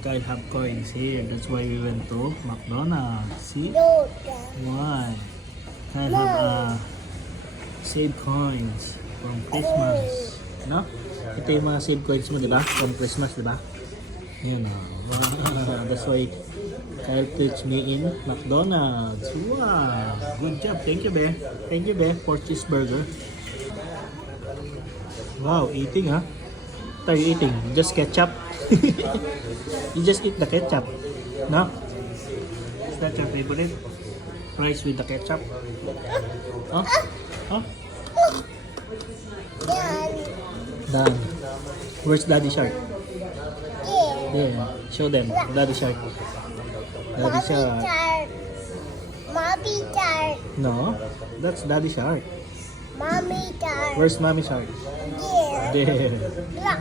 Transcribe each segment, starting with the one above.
Kyle have coins here. That's why we went to McDonald's. See? No. Why? Kyle have save coins from Christmas. No? Ito yung mga save coins mo, di ba? From Christmas, di ba? Yun o. Wow. That's why Kyle takes me in McDonald's. Wow. Good job. Thank you, Be. Thank you, Be, for cheeseburger. Wow, eating, ha? What are you eating? Just ketchup? You just eat the ketchup. No? Is that your favorite? Rice with the ketchup? Huh? Huh? Done. Where's Daddy Shark? There. Show them. Daddy Shark. Daddy Shark. Mommy Shark. No, that's Daddy Shark. Mommy Shark. Where's Mommy Shark? There. There. Look.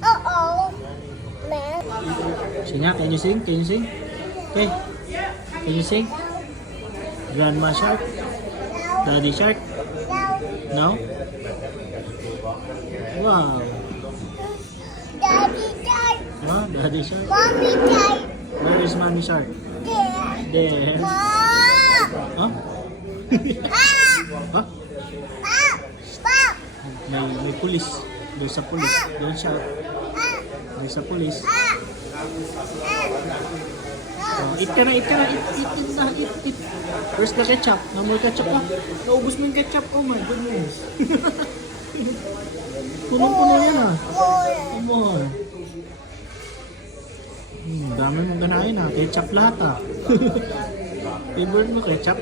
Uh-oh. Man. Sing nga, can you sing? Can you sing? Okay. Can you sing? Grandma Shark? Daddy Shark? No. No? Wow. Daddy Shark. Huh? Daddy Shark? Mommy Shark. Where is Mommy Shark? There. There. Mom. Huh? Huh? May pulis. There's a police. There's a police. Oh, eat ka na, eat ka na, eat. Where's the ketchup? No more ketchup pa. Naubos mo yung ketchup. Oh my goodness. Punong-puno yan ah. Come on. Dami mong ganahin ah. Ketchup lahat ah. Favorite mo ketchup?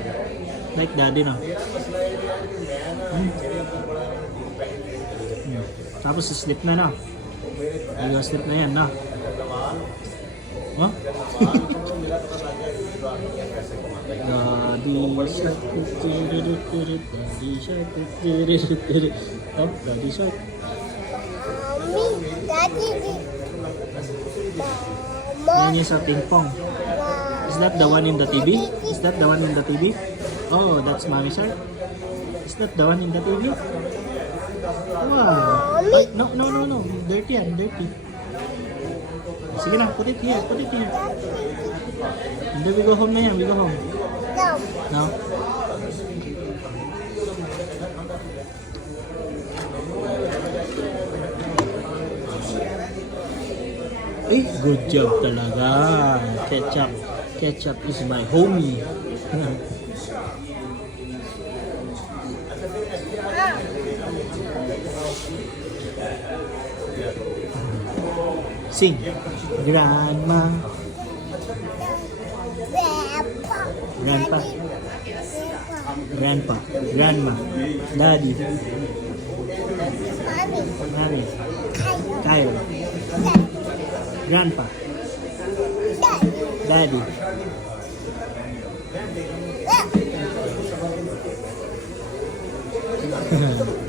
Like daddy na. Tapos slip na na. Slip na yan na. Huh? Daddy shark. Daddy shark. Oh, Daddy shark. Mommy. Daddy. Yan yung sa ping pong. Is that the one in the TV? Is that the one in the TV? Oh, that's Mommy Shark. Is that the one in the TV? Wow. Ay, no. Dirty yan, dirty. Sige na, put it here. And then we go home na yan, we go home. No. No? Eh, good job talaga. Ketchup is my homie. Sing. Grandma. Grandpa. Grandpa. Grandma. Daddy. Mommy. Kyle. Grandpa. Daddy. Daddy.